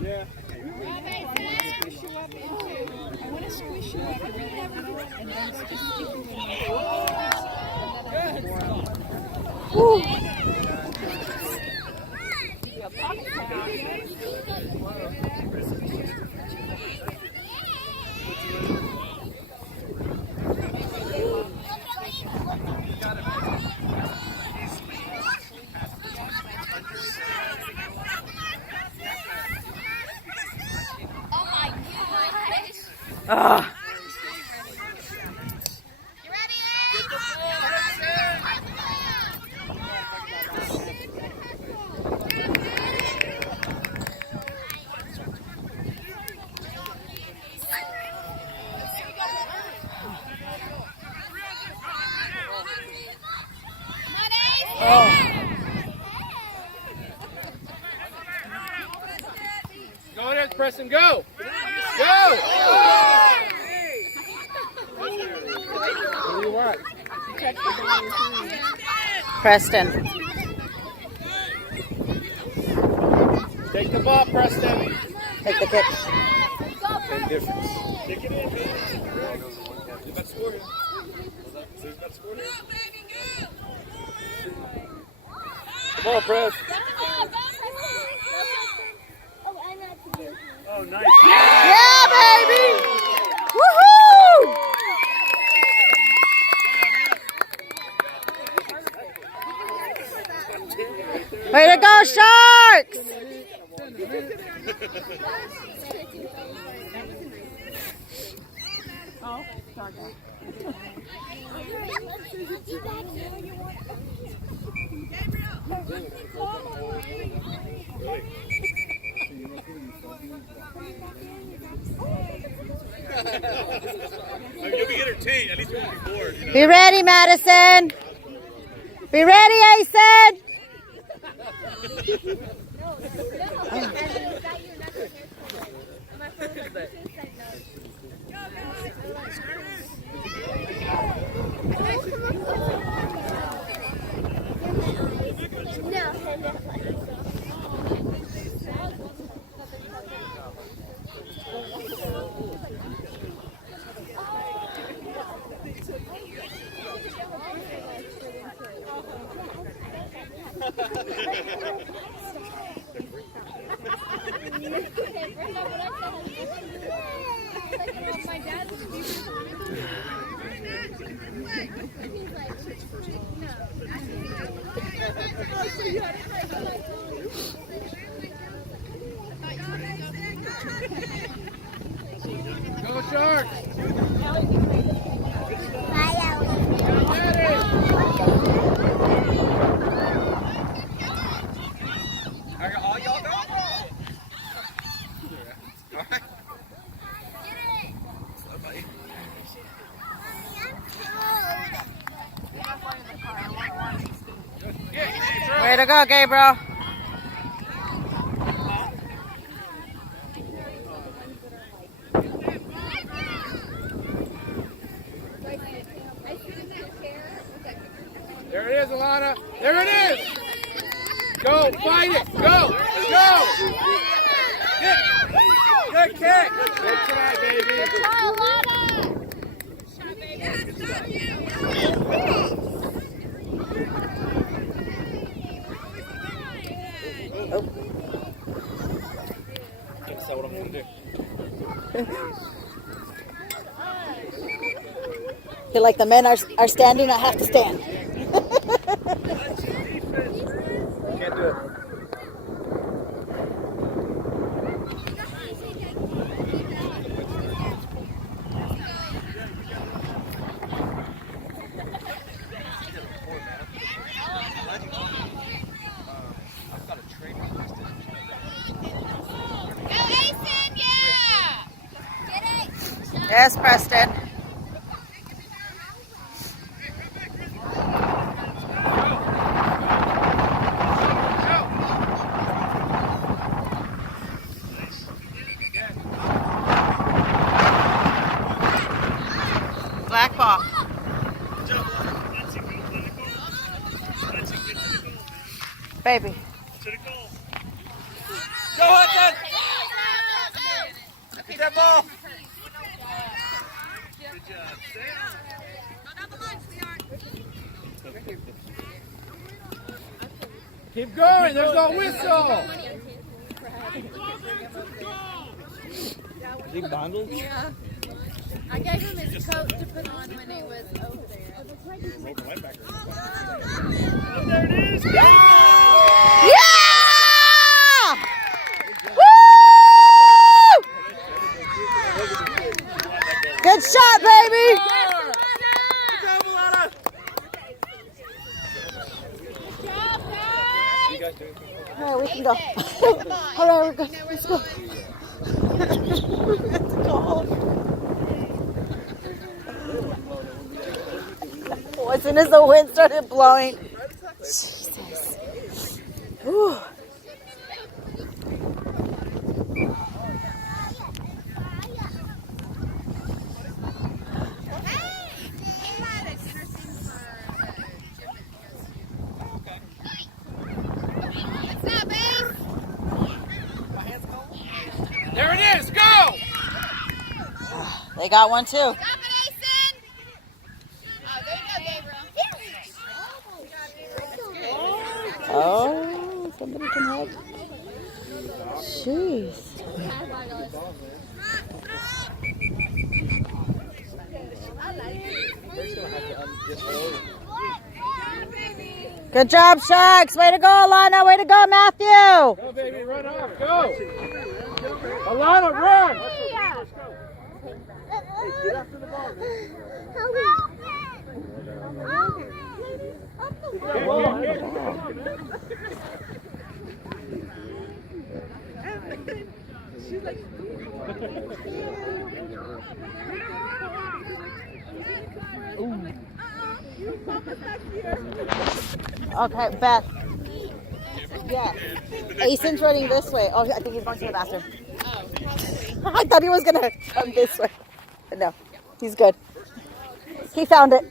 Yeah. I want to squish you up and then just stick you in. Woo. Ah. You ready? Go ahead, Preston, go! Go! What do you want? Preston. Take the ball, Preston. Take the kick. Same difference. Take it in, baby. You got to score here. So you got to score here. Come on, Press. Oh, nice. Yeah, baby! Woohoo! Way to go, Sharks! Oh, sorry. You'll be entertained. At least you won't be bored. You know? Be ready, Madison. Be ready, Asen. Go, Sharks! All y'all go? All right. Slow, buddy. Way to go, Gabriel. There it is, Alana. There it is. Go, fight it. Go, go. Good kick. Good try, baby. That's what I'm going to do. Feel like the men are standing, I have to stand. Can't do it. Yes, Preston. Black ball. Baby. Go, Hudson! Get that ball! Good job. Keep going, there's no whistle! Is he bundled? Yeah. I gave him his coat to put on when he was over there. Oh, there it is! Yeah! Woo! Good shot, baby! All right, we can go. All right, we're good. Let's go. Let's go home. As soon as the wind started blowing. Jesus. Whew. There it is, go! They got one too. Stop it, Asen! Oh, there you go, Gabriel. Oh, somebody can help. Jeez. Good job, Sharks. Way to go, Alana. Way to go, Matthew. Go, baby, run off, go! Alana, run! Hey, get after the ball, man. She's like, Okay, Beth. Yeah. Asen's running this way. Oh, I think he's going to the bathroom. I thought he was going to come this way. But no, he's good. He found it.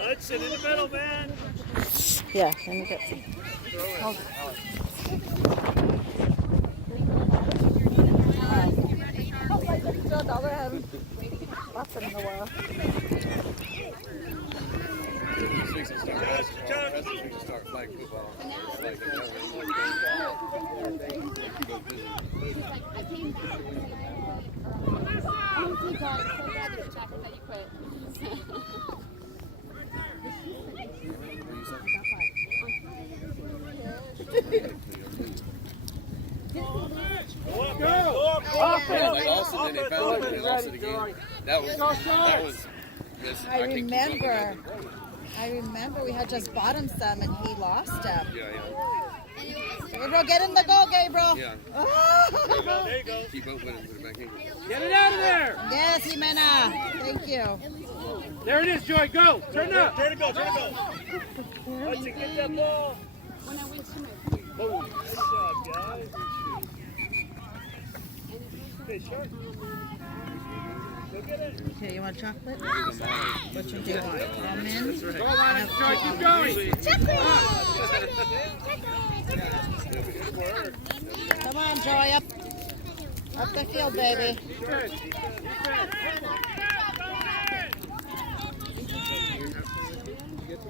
Hudson in the middle, man. Yeah, let me get some. Hold Lots in a while. Start flag football. Like also then they found it and they lost it again. That was missing. I remember we had just bought him some and he lost them. Yeah. Gabriel, get in the goal, Gabriel. Yeah. There you go. Keep open and put it back in. Get it out of there. Yes, Jimena. Thank you. There it is, Joy. Go. Turn it up. Turn it go. Hudson, get that ball. Oh, good job, guys. Hey, sure. Go get it. Okay, you want chocolate? Which one do you want? Almond? Go on, Joy. Keep going. Come on, Joy. Up the field, baby. Good.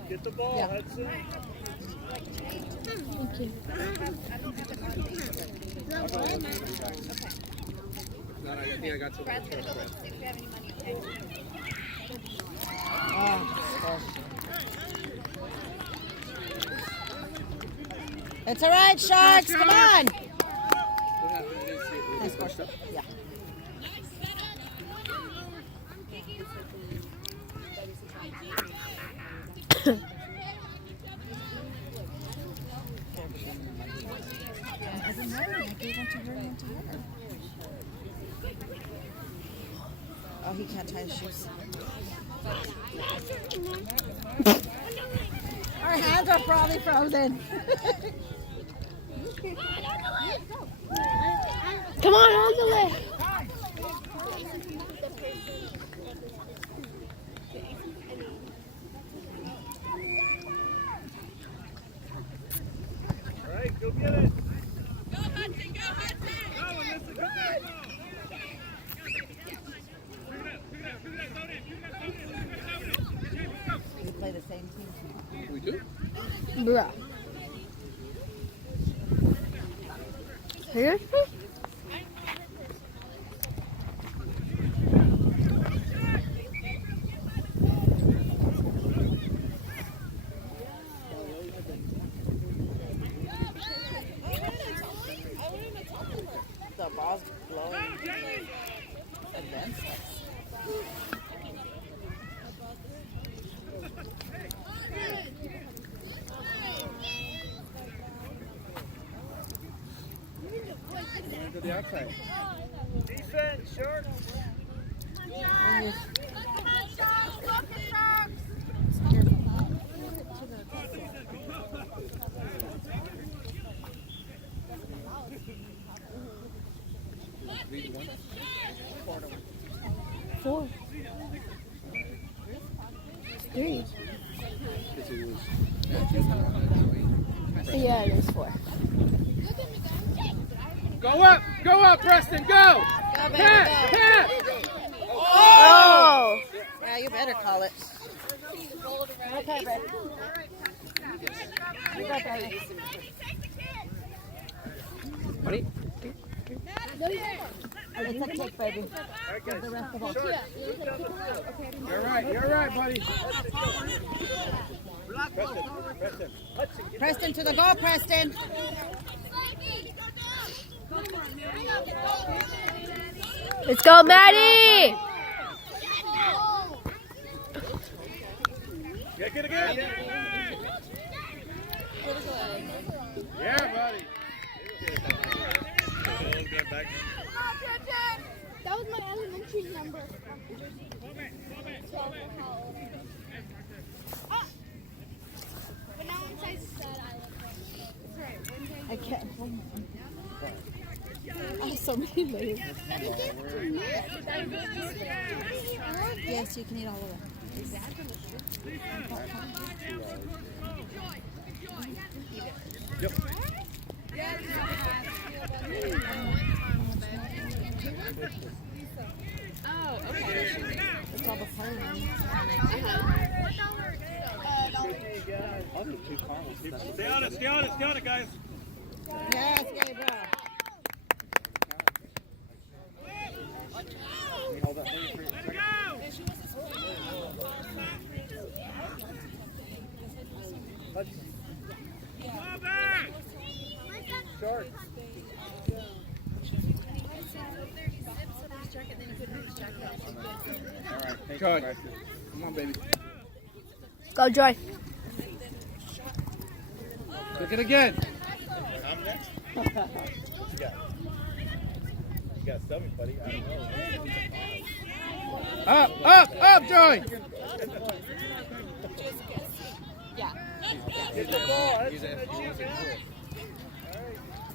Get the ball, Yeah. Hudson. Thank you. I think I got to It's all right, Sharks. Come on. What happened to this? Yeah. wasn't mine. I gave one to her and one to her. Oh, he can't tie his shoes. Our hands are probably frozen. Come on the list. All right, go get it. Go, Hudson, go, Hudson. Go, Alyssa, go. We play the same team. We do? Bruh. Here? The ball's blowing against us. To the outside. Defense, short. Four. Three. Yeah, it is four. Go up, Preston, go! Pat! Oh! Yeah, you better call it. Okay, baby. You got that. Honey? It's a kick, baby. Give the rest of us. You're right, buddy. Preston to the goal, Preston. Let's go, Maddie! Kick it again. Yeah, buddy. That was my elementary number. But now once I said I look I can't hold my I have so many layers. Yes, you can eat all of it. Yep. Oh, okay. It's all the fun ones. Stay on it, guys. Yes, Gabriel. Short. Good. Come on, baby. Go, Joy. Look it again. I'm next. You got stomach, buddy. I don't know. Up, Joy. Get the ball.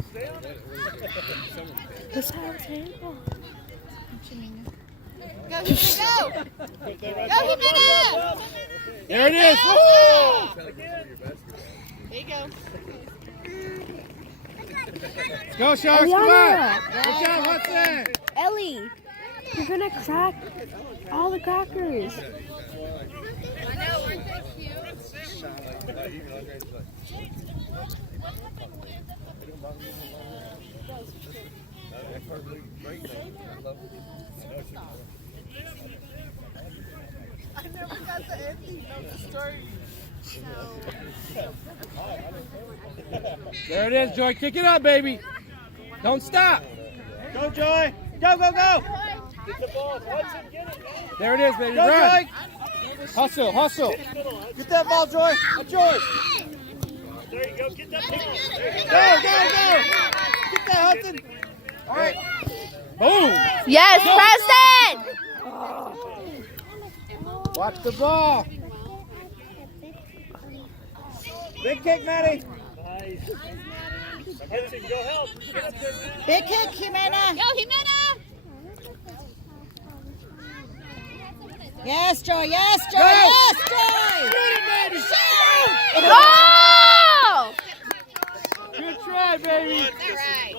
Stay on it. This how it's handled. Go, Himena! Go, Himena! There it is. There you go. Go, Sharks. Come on. Eliana. Good job, Hudson. Ellie, you're gonna crack all the crackers. I know, aren't they cute? I never got the ending of the story. There it is, Joy. Kick it up, baby. Don't stop. Go, Joy. Go. Get the ball. Hudson, get it. There it is, baby. Go, Run. Joy. Hustle. Get that ball, Joy. Up yours. There you go. Get that ball. There you go. Go. Boom! Yes, Preston! Watch the ball. Big kick, Maddie. Go help. Big kick, Jimena. Go, Jimena! Yes, Joy. Yes, Joy. Yes, Joy. Go! Good try, baby. All right.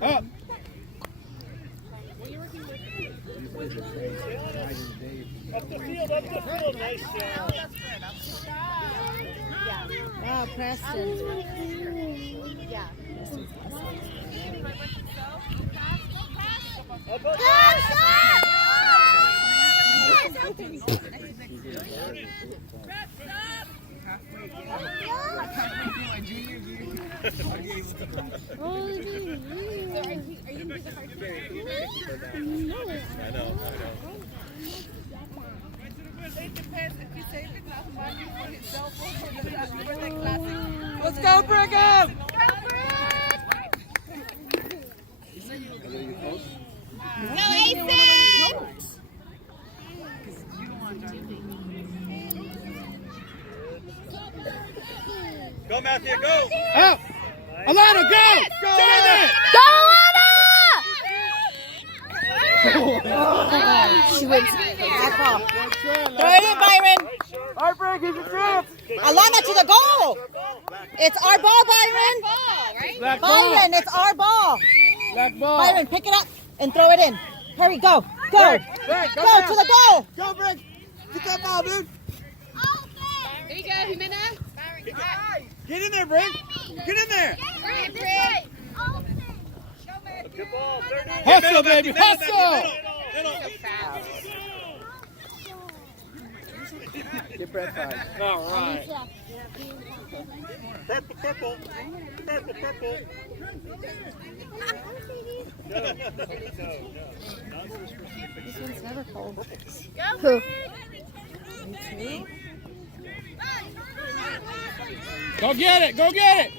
Up. Up the field, nice shot. Wow, Preston. Let's go, Brigham! Go, Aces! Go, Matthew, go! Out! Alana, go! Go, Alana! She wins. Back ball. Throw it in, Byron. Heartbreak is a trip! Alana to the goal. It's our ball, Byron. Black ball! Byron, it's our ball. Black ball! Byron, pick it up and throw it in. Hurry, go. Go. Brick, Go to the goal. Go, Brick! Get that ball, dude! There you go, Jimena. Get in there, Brick! Get in there! Good ball, hustle, baby, hustle! Get Brett five. All right. Purple, purple. Purple, purple. This one's never cold. Who? Go get it, go get it!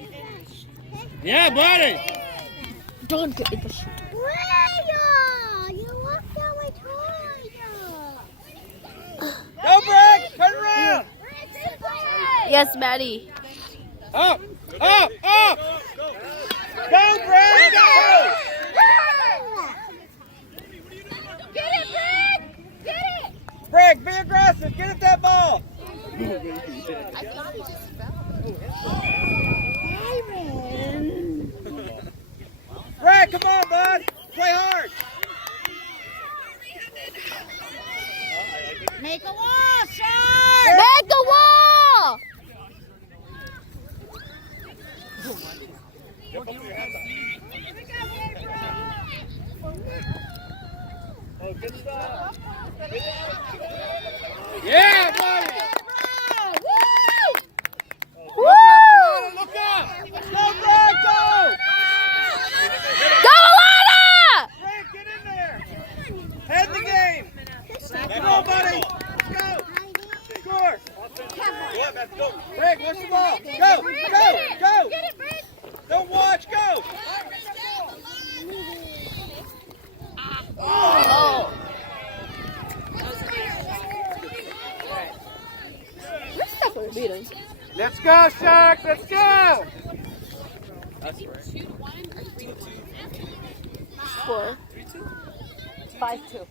Yeah, buddy! Don't get in the shoe. You locked down my toy. Go, Brett! Turn around! Yes, Maddie. Up! Up! Up! Go, Brett! Go! Get it, Brad! Get it! Brett, be aggressive! Get at that ball! I thought he just fell. Brett, come on, bud! Play hard! Make a wall, Sean. Make the wall! Oh, good stuff. Yeah, buddy! Woo! Look up! Go, Brett, go! Go, Alana! Brett, get in there! Head the game! Come on, buddy! Let's go! Score! Go up, Matt, go! Brett, watch the ball! Go! Go! Go! Don't watch! Go! Oh. Let's go, Sharks! Let's go! Four. 5-2.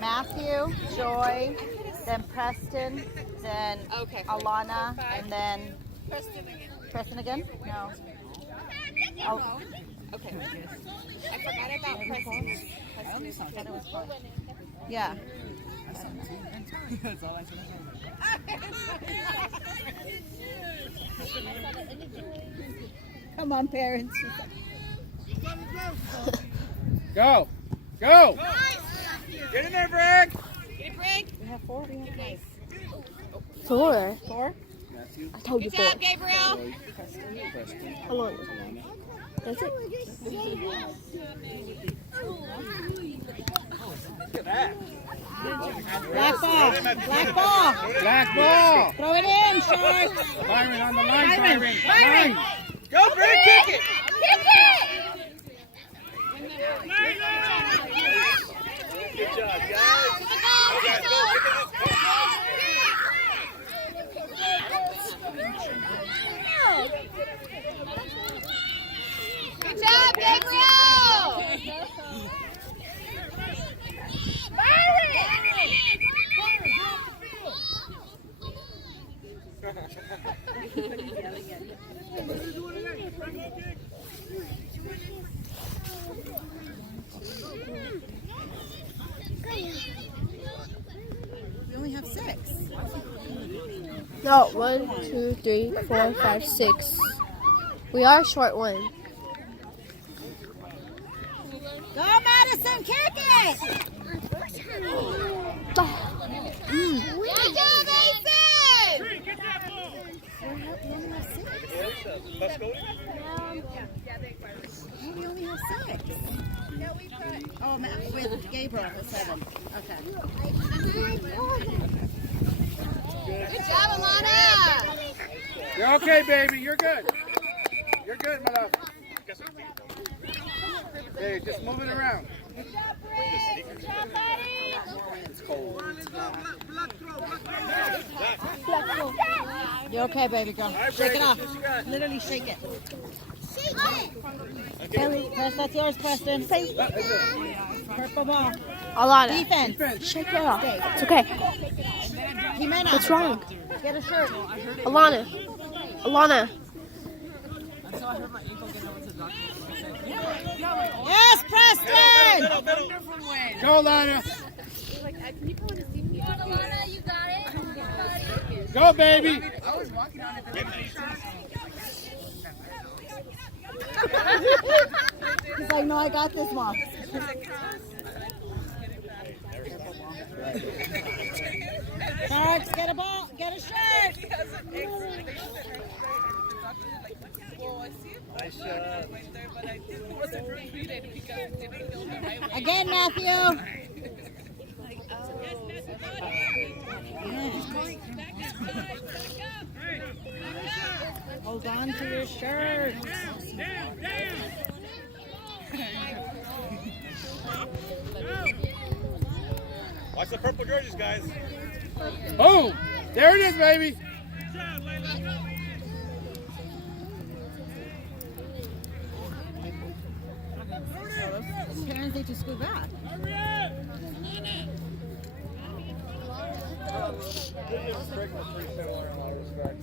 Matthew, Joy, then Preston, then Alana, and then Preston again? No. Oh. Okay. I forgot about Preston. Yeah. Come on, parents. Go! Go! Get in there, Bragg! We have 4. We have 5. Four. 4? I told you Good four. job, Gabriel. How long? That's it. Black ball. Black ball. Black ball. Throw it in, Sharks. Byron on the line, Byron. Byron. Go, Bree, kick it. Kick it! Good job, guys. Okay, go, pick it up. Good job, Gabriel! We only have 6. No, 1, 2, 3, 4, 5, 6. We are short one. Go, Madison, kick it! Good job, Mason! We only have 6. Oh, with Gabriel with 7. Okay. Good job, Alana! You're okay, baby. You're good. You're good, my love. Hey, just move it around. It's cold. You okay, baby girl? Shake it off. Literally shake it. Okay, Chris, that's yours, Preston. Purple ball. Alana, Defense. shake it off. It's okay. Jimena. What's wrong? Get a shirt. Alana. Alana. Yes, Preston! Go, Lana. Alana, you got it. Go, baby. He's like, no, I got this one. Sharks, get a ball, get a shirt. Again, Matthew. Hold on to your shirt. Watch the purple jerseys, guys. Boom! There it is, baby. Parents need to scoot back. Pretty similar in a lot of respects.